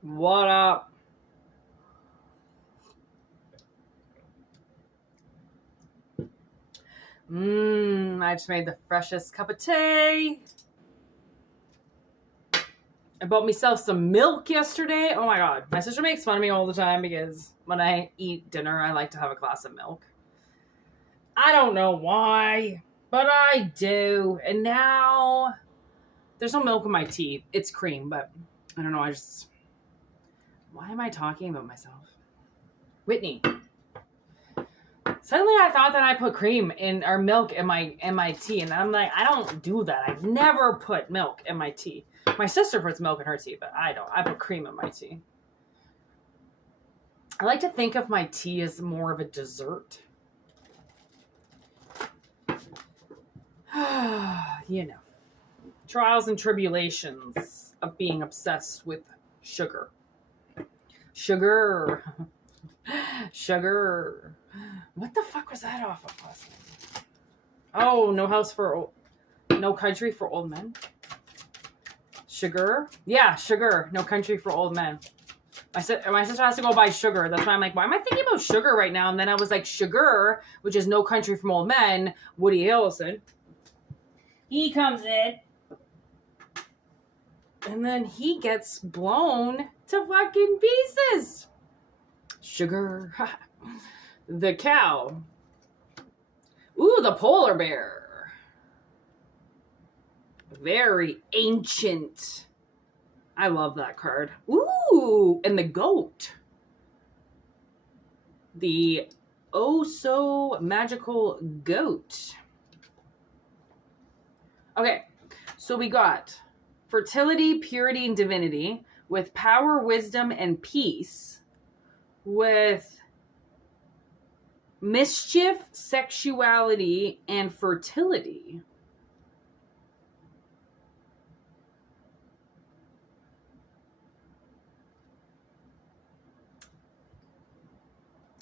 What up? I just made the freshest cup of tea. I bought myself some milk yesterday. Oh my god. My sister makes fun of me all the time because when I eat dinner, I like to have a glass of milk. I don't know why, but I do. And now there's no milk in my tea. It's cream, but I don't know. Why am I talking about myself? Whitney. Suddenly I thought that I put cream in or milk in my tea, and I'm like, I don't do that. I never put milk in my tea. My sister puts milk in her tea, but I don't. I put cream in my tea. I like to think of my tea as more of a dessert. You know, trials and tribulations of being obsessed with sugar. Sugar. What the fuck was that off of last night? Oh, No Country for Old Men. Sugar. Yeah, Sugar. No Country for Old Men. My sister has to go buy Sugar. That's why I'm like, why am I thinking about Sugar right now? And then I was like, Sugar, which is No Country for Old Men, Woody Harrelson. He comes in. And then he gets blown to fucking pieces. Sugar. The cow. Ooh, the polar bear. Very ancient. I love that card. Ooh, and the goat. The oh so magical goat. Okay, so we got fertility, purity, and divinity with power, wisdom, and peace with mischief, sexuality, and fertility.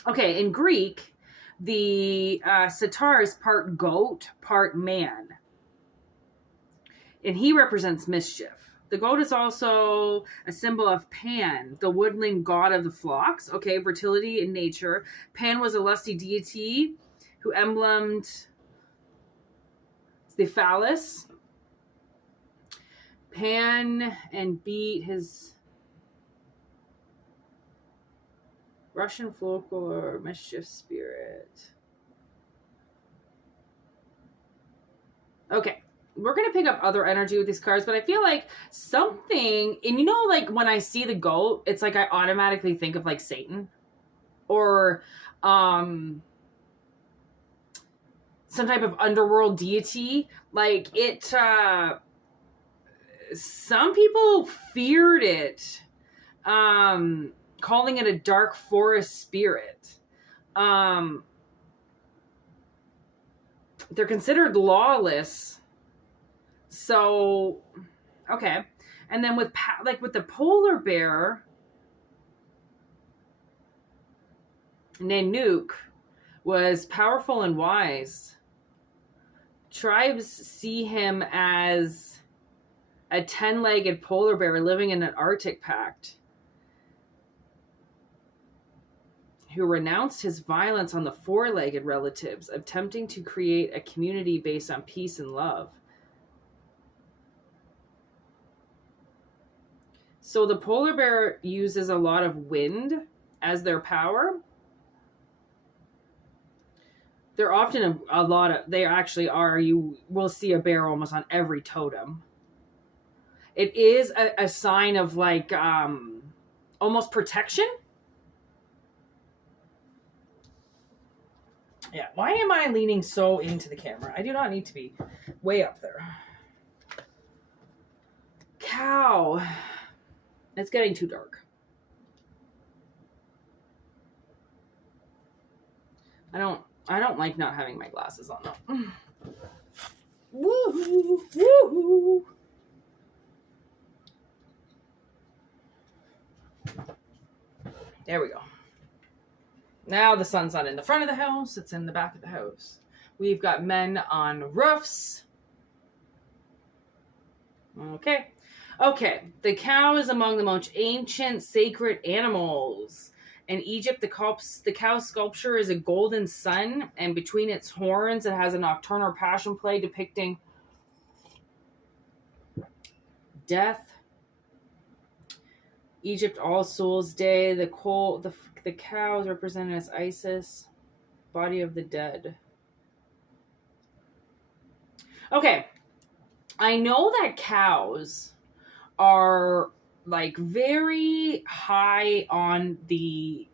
Okay, in Greek, the sitar is part goat, part man. And he represents mischief. The goat is also a symbol of Pan, the woodland god of the flocks. Okay, fertility in nature. Pan was a lusty deity who emblemed the phallus. Pan and beat his Russian folklore, mischief spirit. Okay. We're going to pick up other energy with these cards, but I feel like something, and you know, like when I see the goat, it's like I automatically think of like Satan or some type of underworld deity. Like it, some people feared it, calling it a dark forest spirit. They're considered lawless. So, okay. And then with the polar bear, Nanook was powerful and wise. Tribes see him as a 10-legged polar bear living in an Arctic pact who renounced his violence on the 4-legged relatives, attempting to create a community based on peace and love. So the polar bear uses a lot of wind as their power. They're often they actually are, you will see a bear almost on every totem. It is a sign of like almost protection. Yeah, why am I leaning so into the camera? I do not need to be way up there. Cow. It's getting too dark. I don't like not having my glasses on though. Woohoo! Woohoo! There we go. Now the sun's not in the front of the house, it's in the back of the house. We've got men on roofs. Okay. Okay, the cow is among the most ancient sacred animals. In Egypt, the cow sculpture is a golden sun, and between its horns, it has a nocturnal passion play depicting death. Egypt, All Souls Day. The cow is represented as Isis, body of the dead. Okay, I know that cows are like very high on the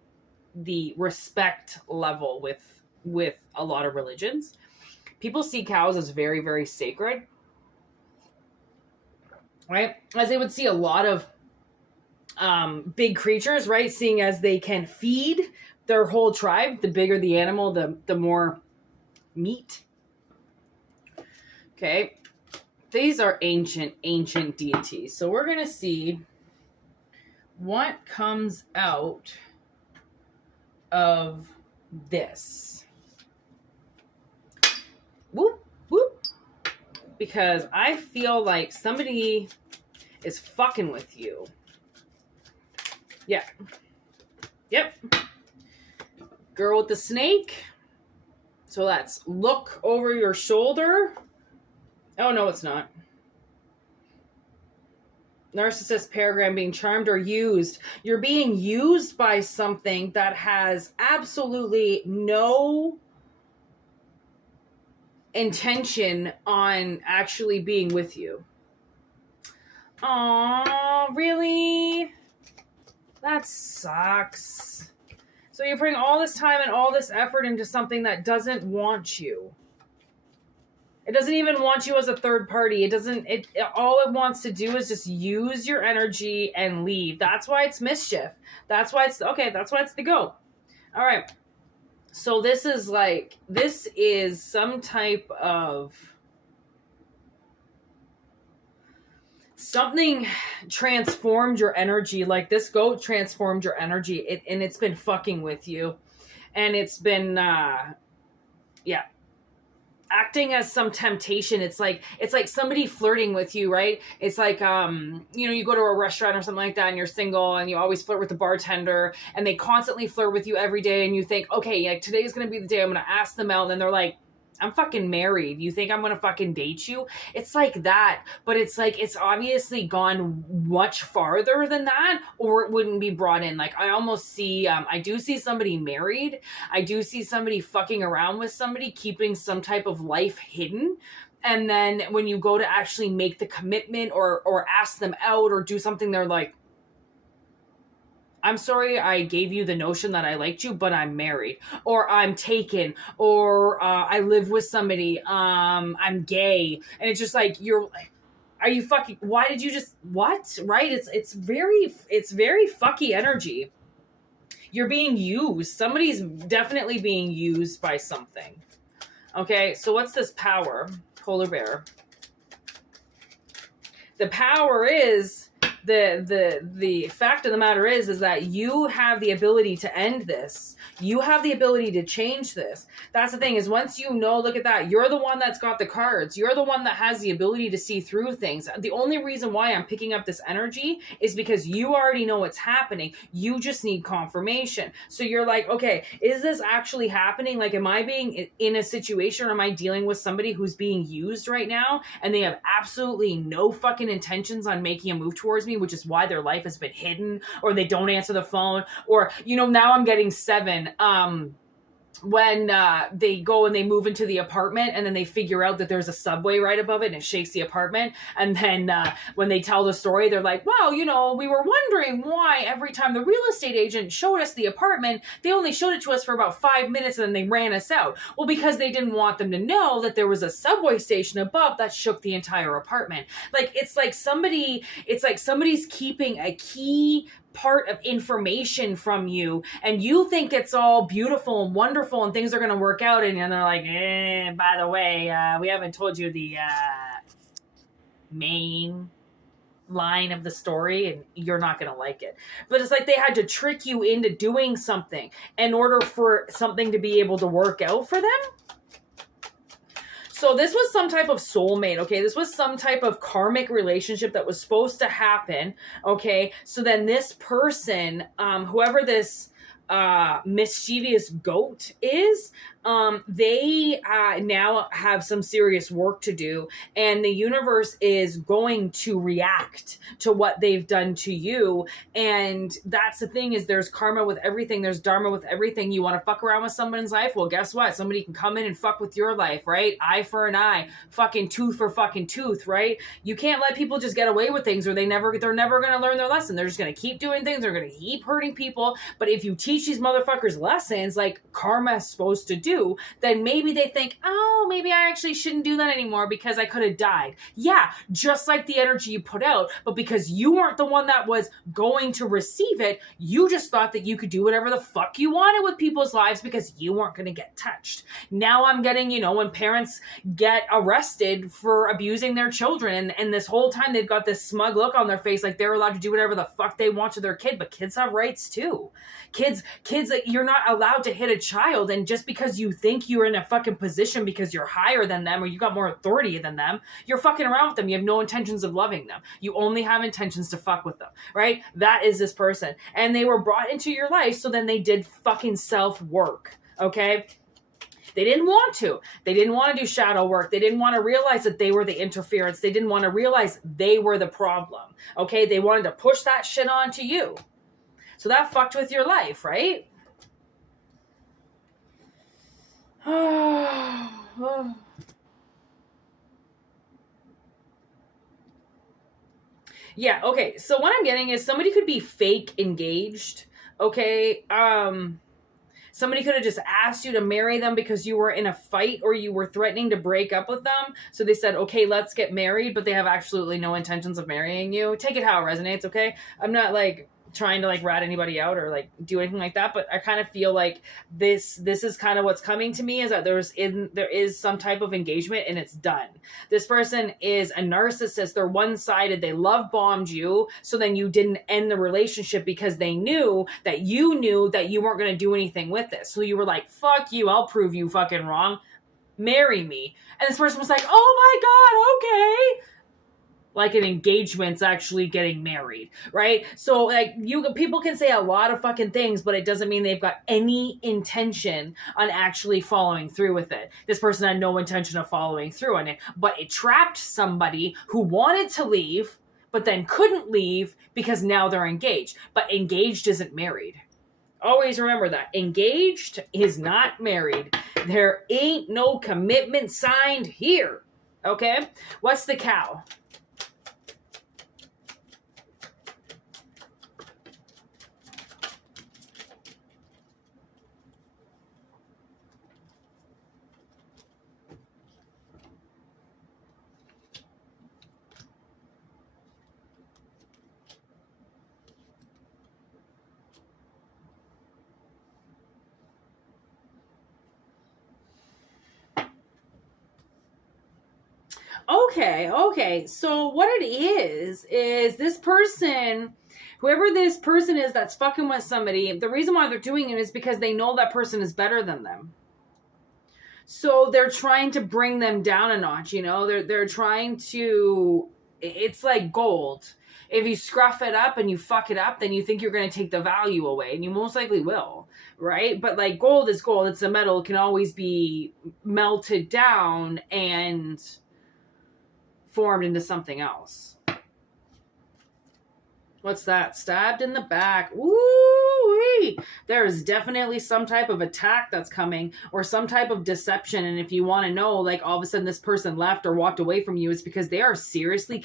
respect level with a lot of religions. People see cows as very, very sacred, right? As they would see a lot of big creatures, right? Seeing as they can feed their whole tribe. The bigger the animal, the more meat. Okay. These are ancient deities. So we're going to see what comes out of this. Whoop, whoop. Because I feel like somebody is fucking with you. Yeah. Yep. Girl with the snake. So that's look over your shoulder. Oh, no, it's not. Narcissist paragram, being charmed or used. You're being used by something that has absolutely no intention on actually being with you. Aw, really? That sucks. So you're putting all this time and all this effort into something that doesn't want you. It doesn't even want you as a third party. All it wants to do is just use your energy and leave. That's why it's mischief. That's why it's the go. All right. So this is some type of something transformed your energy. Like this goat transformed your energy and it's been fucking with you. And it's been, acting as some temptation. It's like somebody flirting with you, right? It's like, you go to a restaurant or something like that and you're single and you always flirt with the bartender and they constantly flirt with you every day and you think, okay, like today's going to be the day I'm going to ask them out. And then they're like, I'm fucking married. You think I'm going to fucking date you? It's like that, but it's like, it's obviously gone much farther than that or it wouldn't be brought in. Like I almost see, I do see somebody married. I do see somebody fucking around with somebody, keeping some type of life hidden. And then when you go to actually make the commitment or ask them out or do something, they're like, I'm sorry I gave you the notion that I liked you, but I'm married, or I'm taken, or I live with somebody, I'm gay. And it's just like, are you fucking, why did you just, what? Right? It's very fucky energy. You're being used. Somebody's definitely being used by something. Okay, so what's this power? Polar bear. The power is... The fact of the matter is that you have the ability to end this. You have the ability to change this. That's the thing is once you know, look at that. You're the one that's got the cards. You're the one that has the ability to see through things. The only reason why I'm picking up this energy is because you already know what's happening. You just need confirmation. So you're like, okay, is this actually happening? Like, am I being in a situation or am I dealing with somebody who's being used right now and they have absolutely no fucking intentions on making a move towards me, which is why their life has been hidden or they don't answer the phone or, now I'm getting 7. When they go and they move into the apartment and then they figure out that there's a subway right above it and it shakes the apartment. And then when they tell the story, they're like, well, we were wondering why every time the real estate agent showed us the apartment, they only showed it to us for about 5 minutes and then they ran us out. Well, because they didn't want them to know that there was a subway station above that shook the entire apartment. It's like somebody's keeping a key part of information from you and you think it's all beautiful and wonderful and things are going to work out and they're like, by the way, we haven't told you the main line of the story and you're not going to like it. But it's like they had to trick you into doing something in order for something to be able to work out for them. So this was some type of soulmate, okay? This was some type of karmic relationship that was supposed to happen, okay? So then this person, whoever this mischievous goat is, they now have some serious work to do, and the universe is going to react to what they've done to you. And that's the thing, is there's karma with everything, there's dharma with everything. You want to fuck around with someone's life, well, guess what? Somebody can come in and fuck with your life, right? Eye for an eye, fucking tooth for fucking tooth, right? You can't let people just get away with things, or they're never going to learn their lesson. They're just going to keep doing things, they're going to keep hurting people. But if you teach these motherfuckers lessons like karma is supposed to do, then maybe they think, oh, maybe I actually shouldn't do that anymore because I could have died. Yeah, just like the energy you put out, but because you weren't the one that was going to receive it, you just thought that you could do whatever the fuck you wanted with people's lives because you weren't going to get touched. Now I'm getting, when parents get arrested for abusing their children, and this whole time they've got this smug look on their face like they're allowed to do whatever the fuck they want to their kid, but kids have rights too. Kids, you're not allowed to hit a child, and just because you think you're in a fucking position because you're higher than them or you got more authority than them, you're fucking around with them. You have no intentions of loving them. You only have intentions to fuck with them, right? That is this person. And they were brought into your life, so then they did fucking self-work, okay? They didn't want to. They didn't want to do shadow work. They didn't want to realize that they were the interference. They didn't want to realize they were the problem, okay? They wanted to push that shit onto you. So that fucked with your life, right? Yeah, okay. So what I'm getting is somebody could be fake engaged, okay? Somebody could have just asked you to marry them because you were in a fight or you were threatening to break up with them. So they said, okay, let's get married, but they have absolutely no intentions of marrying you. Take it how it resonates, okay? I'm not trying to rat anybody out or do anything like that, but I kind of feel like this is kind of what's coming to me, is that there is some type of engagement and it's done. This person is a narcissist. They're one-sided. They love bombed you, so then you didn't end the relationship because they knew that you weren't going to do anything with this. So you were like, fuck you, I'll prove you fucking wrong, marry me. And this person was like, oh my god, okay. Like an engagement's actually getting married, right? So people can say a lot of fucking things, but it doesn't mean they've got any intention on actually following through with it. This person had no intention of following through on it, but it trapped somebody who wanted to leave, but then couldn't leave because now they're engaged. But engaged isn't married. Always remember that. Engaged is not married. There ain't no commitment signed here. Okay? What's the cow? Okay. So what it is this person, whoever this person is that's fucking with somebody, the reason why they're doing it is because they know that person is better than them. So they're trying to bring them down a notch, they're trying to, it's like gold. If you scruff it up and you fuck it up, then you think you're going to take the value away, and you most likely will, right? But gold is gold. It's a metal. It can always be melted down and formed into something else. What's that? Stabbed in the back. Woo-wee! There is definitely some type of attack that's coming, or some type of deception. And if you want to know, all of a sudden this person left or walked away from you, it's because they are seriously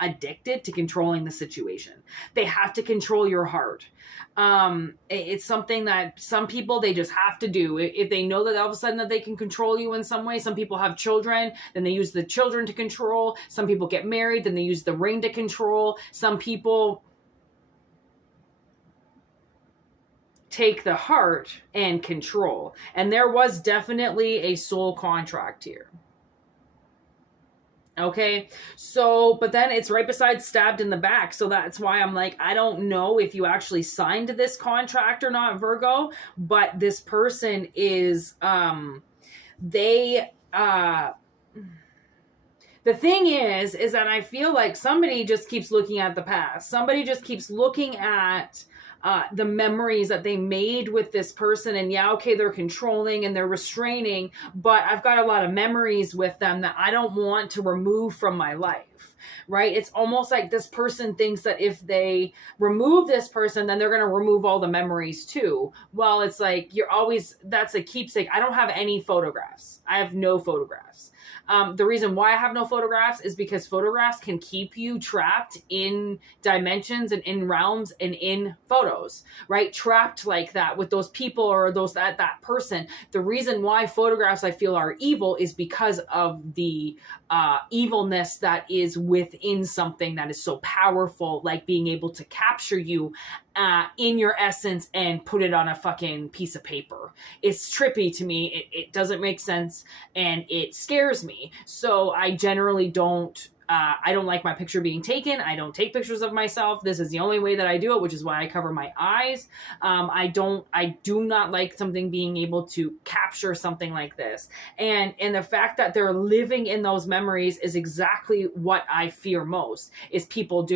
addicted to controlling the situation. They have to control your heart. It's something that some people, they just have to do. If they know that all of a sudden that they can control you in some way. Some people have children, then they use the children to control. Some people get married, then they use the ring to control. Some people take the heart and control. And there was definitely a soul contract here. Okay, so, but then it's right beside stabbed in the back. So that's why I'm I don't know if you actually signed this contract or not, Virgo, but this person is, they the thing is that I feel like somebody just keeps looking at the past. Somebody just keeps looking at the memories that they made with this person. And yeah, okay, they're controlling and they're restraining, but I've got a lot of memories with them that I don't want to remove from my life, right? It's almost like this person thinks that if they remove this person, then they're going to remove all the memories too. Well, it's like, that's a keepsake. I don't have any photographs. I have no photographs. The reason why I have no photographs is because photographs can keep you trapped in dimensions and in realms and in photos, right? Trapped like that with those people or that person. The reason why photographs I feel are evil is because of the evilness that is within something that is so powerful, like being able to capture you in your essence and put it on a fucking piece of paper. It's trippy to me. It doesn't make sense and it scares me. So I generally don't I don't like my picture being taken. I don't take pictures of myself. This is the only way that I do it, which is why I cover my eyes. I do not like something being able to capture something like this. And the fact that they're living in those memories is exactly what I fear most, is people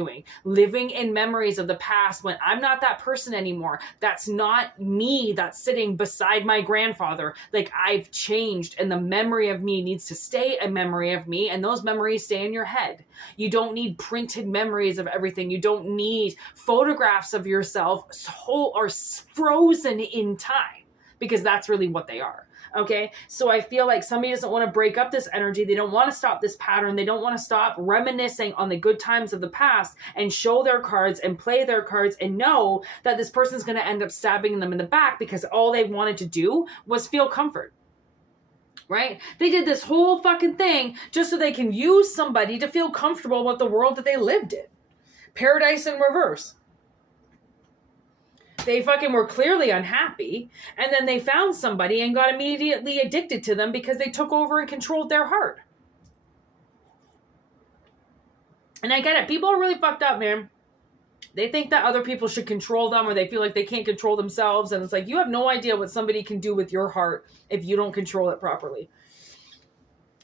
living in memories of the past when I'm not that person anymore. That's not me that's sitting beside my grandfather. Like, I've changed and the memory of me needs to stay a memory of me, and those memories stay in your head. You don't need printed memories of everything. You don't need photographs of yourself whole or frozen in time, because that's really what they are. Okay. So I feel like somebody doesn't want to break up this energy. They don't want to stop this pattern. They don't want to stop reminiscing on the good times of the past and show their cards and play their cards and know that this person's going to end up stabbing them in the back because all they wanted to do was feel comfort. Right? They did this whole fucking thing just so they can use somebody to feel comfortable with the world that they lived in. Paradise in reverse. They fucking were clearly unhappy, and then they found somebody and got immediately addicted to them because they took over and controlled their heart. And I get it. People are really fucked up, man. They think that other people should control them, or they feel like they can't control themselves. And it's like, you have no idea what somebody can do with your heart if you don't control it properly.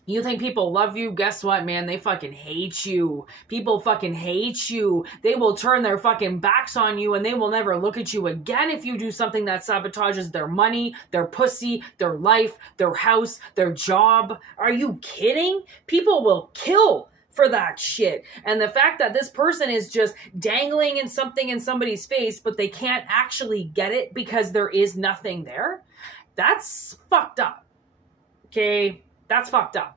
You think people love you? Guess what, man? They fucking hate you. People fucking hate you. They will turn their fucking backs on you and they will never look at you again if you do something that sabotages their money, their pussy, their life, their house, their job. Are you kidding? People will kill for that shit. And the fact that this person is just dangling in something in somebody's face, but they can't actually get it because there is nothing there, that's fucked up. Okay? That's fucked up.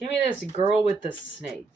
Give me this girl with the snake.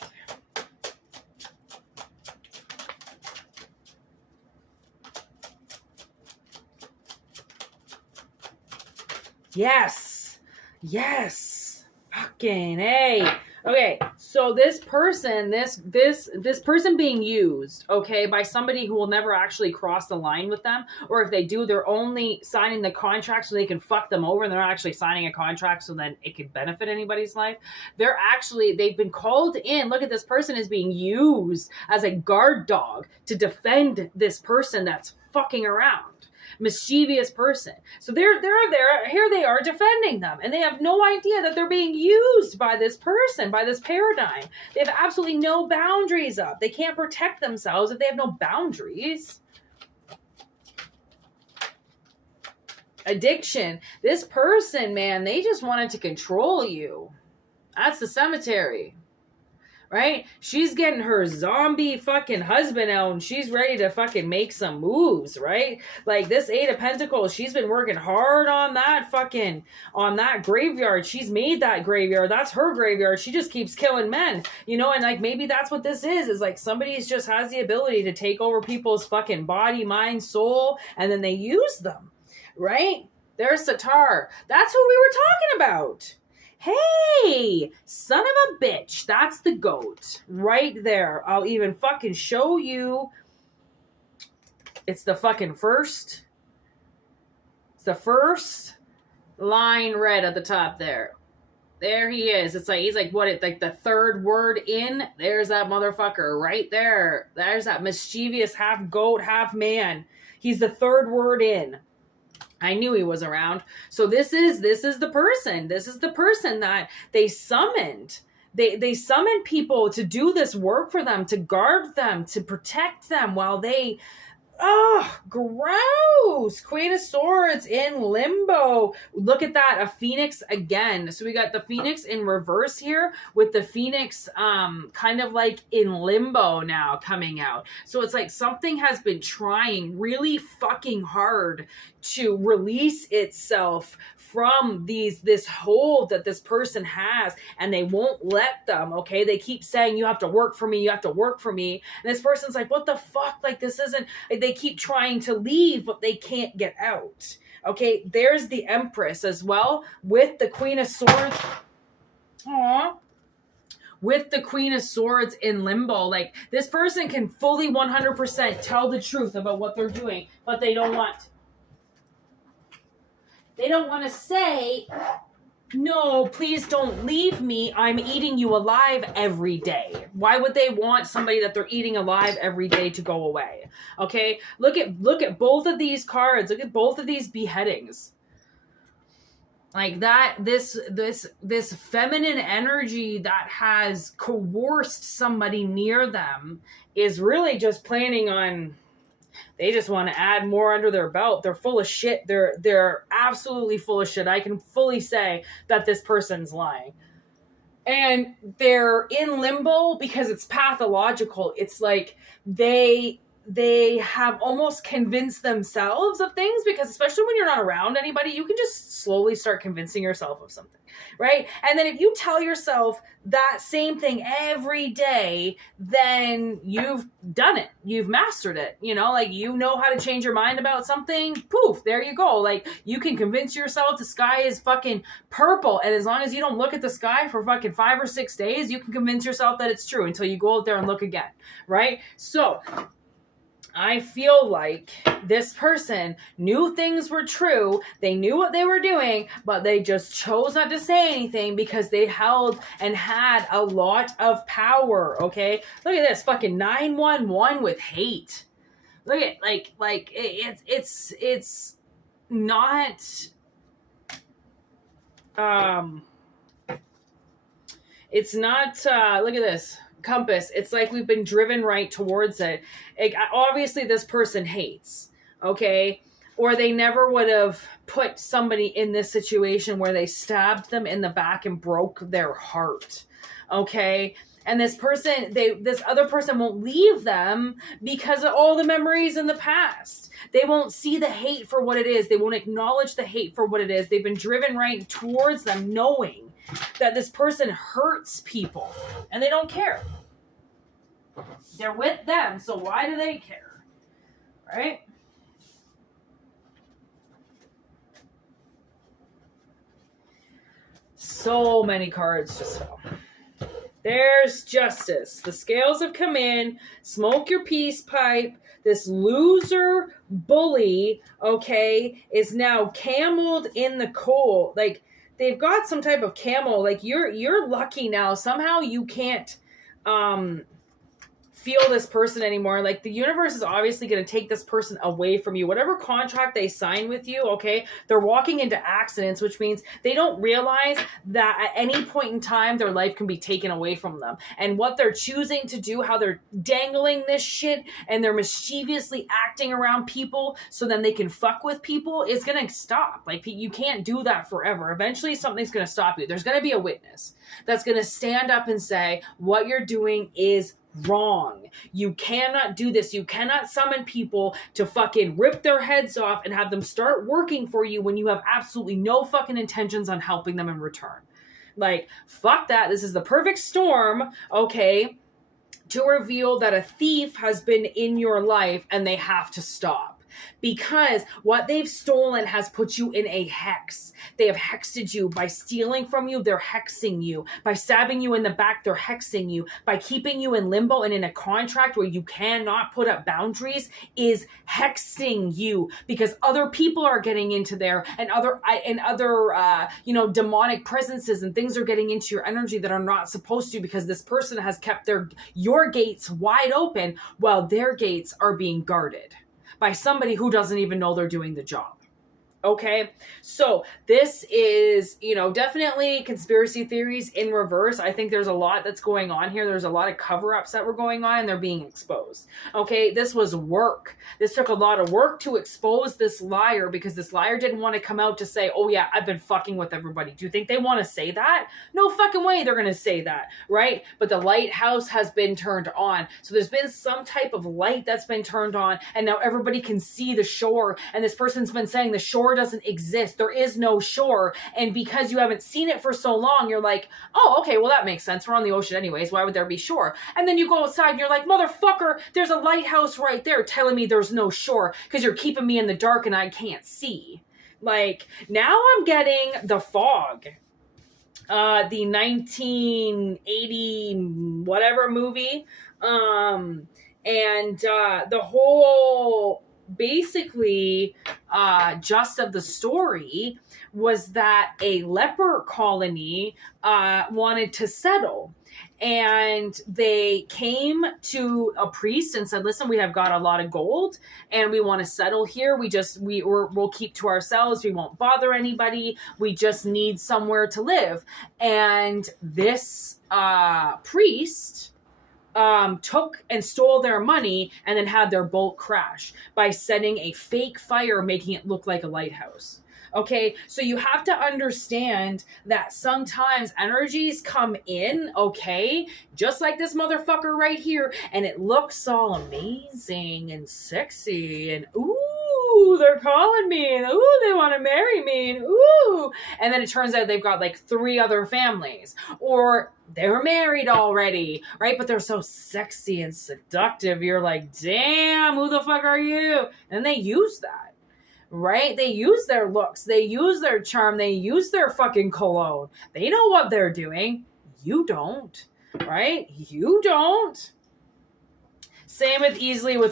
Yes. Yes. Fucking A. Okay, so this person, this person being used, okay, by somebody who will never actually cross the line with them, or if they do, they're only signing the contract so they can fuck them over, and they're not actually signing a contract so then it could benefit anybody's life. They've been called in. Look at, this person is being used as a guard dog to defend this person that's fucking around. Mischievous person. So they're there, here they are defending them, and they have no idea that they're being used by this person, by this paradigm. They have absolutely no boundaries up. They can't protect themselves if they have no boundaries. Addiction. This person, man, they just wanted to control you. That's the cemetery. Right? She's getting her zombie fucking husband out and she's ready to fucking make some moves, right? Like this Eight of Pentacles, she's been working hard on that graveyard. She's made that graveyard. That's her graveyard. She just keeps killing men, you know? And like, maybe that's what this is like somebody just has the ability to take over people's fucking body, mind, soul, and then they use them, right? There's Satar. That's who we were talking about. Hey, son of a bitch. That's the goat right there. I'll even fucking show you. It's the fucking first. It's the first line red at the top there. There he is. It's like, he's like, what, it like the third word in? There's that motherfucker right there. There's that mischievous half goat, half man. He's the third word in. I knew he was around. So this is the person. This is the person that they summoned. They summoned people to do this work for them, to guard them, to protect them while they... Oh, gross. Queen of Swords in limbo. Look at that. A phoenix again. So we got the phoenix in reverse here with the phoenix kind of like in limbo now coming out. So it's like something has been trying really fucking hard to release itself from this hold that this person has, and they won't let them. Okay, they keep saying, you have to work for me, you have to work for me, and this person's like, what the fuck, like this isn't... They keep trying to leave, but they can't get out. Okay, there's the Empress as well with the Queen of Swords. Aww. With the Queen of Swords in limbo. Like, this person can fully 100% tell the truth about what they're doing, but they don't want... They don't want to say, no, please don't leave me. I'm eating you alive every day. Why would they want somebody that they're eating alive every day to go away? Okay, look at both of these cards. Look at both of these beheadings. Like that, this feminine energy that has coerced somebody near them is really just planning on... They just want to add more under their belt. They're full of shit. They're absolutely full of shit. I can fully say that this person's lying. And they're in limbo because it's pathological. It's like they have almost convinced themselves of things, because especially when you're not around anybody, you can just slowly start convincing yourself of something, right? And then if you tell yourself that same thing every day, then you've done it. You've mastered it. You know, like, you know how to change your mind about something. Poof, there you go. Like, you can convince yourself the sky is fucking purple, and as long as you don't look at the sky for fucking 5 or 6 days, you can convince yourself that it's true until you go out there and look again, right? So I feel like this person knew things were true. They knew what they were doing, but they just chose not to say anything because they held and had a lot of power, okay? Look at this, fucking 911 with hate. Look at, it's not, it's not, look at this. Compass. It's like we've been driven right towards it. Obviously this person hates, okay? Or they never would have put somebody in this situation where they stabbed them in the back and broke their heart, okay? And this other person won't leave them because of all the memories in the past. They won't see the hate for what it is. They won't acknowledge the hate for what it is. They've been driven right towards them, knowing that this person hurts people, and they don't care. They're with them, so why do they care? Right? So many cards just fell. There's Justice. The scales have come in. Smoke your peace pipe. This loser bully, okay, is now cameled in the coal. Like, they've got some type of camel. Like, you're lucky now. Somehow you can't feel this person anymore. Like, the universe is obviously going to take this person away from you. Whatever contract they sign with you, okay, they're walking into accidents, which means they don't realize that at any point in time, their life can be taken away from them. And what they're choosing to do, how they're dangling this shit, and they're mischievously acting around people so then they can fuck with people, is going to stop. Like, you can't do that forever. Eventually, something's going to stop you. There's going to be a witness that's going to stand up and say, what you're doing is wrong. You cannot do this. You cannot summon people to fucking rip their heads off and have them start working for you when you have absolutely no fucking intentions on helping them in return. Like, fuck that. This is the perfect storm, okay, to reveal that a thief has been in your life and they have to stop. because what they've stolen has put you in a hex. They have hexed you. By stealing from you, they're hexing you. By stabbing you in the back, they're hexing you. By keeping you in limbo and in a contract where you cannot put up boundaries is hexing you, because other people are getting into there, and other demonic presences and things are getting into your energy that are not supposed to, because this person has kept your gates wide open while their gates are being guarded by somebody who doesn't even know they're doing the job. Okay, so this is, definitely conspiracy theories in reverse. I think there's a lot that's going on here. There's a lot of cover-ups that were going on, and they're being exposed. Okay, this was work. This took a lot of work to expose this liar, because this liar didn't want to come out to say, oh yeah, I've been fucking with everybody. Do you think they want to say that? No fucking way they're going to say that, right? But the lighthouse has been turned on. So there's been some type of light that's been turned on, and now everybody can see the shore, and this person's been saying the shore doesn't exist. There is no shore. And because you haven't seen it for so long, you're like, oh, okay, well, that makes sense. We're on the ocean anyways. Why would there be shore? And then you go outside and you're like, motherfucker, there's a lighthouse right there telling me there's no shore because you're keeping me in the dark and I can't see. Like, now I'm getting The Fog. The 1980 whatever movie. And the whole basically gist of the story was that a leper colony wanted to settle, and they came to a priest and said, listen, we have got a lot of gold and we want to settle here. We'll keep to ourselves. We won't bother anybody. We just need somewhere to live. And this priest took and stole their money and then had their boat crash by setting a fake fire, making it look like a lighthouse. Okay, so you have to understand that sometimes energies come in, okay, just like this motherfucker right here, and it looks all amazing and sexy, and ooh, they're calling me, and ooh, they want to marry me, and ooh, and then it turns out they've got like 3 other families, or they're married already, right? But they're so sexy and seductive, you're like, damn, who the fuck are you? And they use that. Right? They use their looks. They use their charm. They use their fucking cologne. They know what they're doing. You don't. Right? You don't. Same with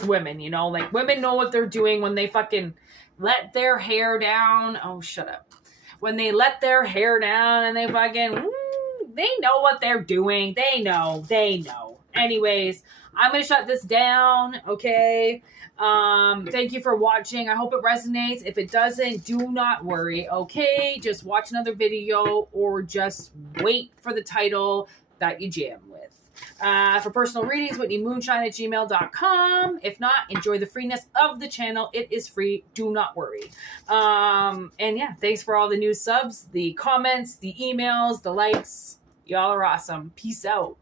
women, like women know what they're doing when they fucking let their hair down. Oh, shut up. When they let their hair down and they fucking, they know what they're doing. They know. Anyways, I'm going to shut this down. Okay. Thank you for watching. I hope it resonates. If it doesn't, do not worry. Okay. Just watch another video or just wait for the title that you jam with. For personal readings, whitneymoonshine@gmail.com. If not, enjoy the freeness of the channel. It is free. Do not worry. And yeah, thanks for all the new subs, the comments, the emails, the likes. Y'all are awesome. Peace out.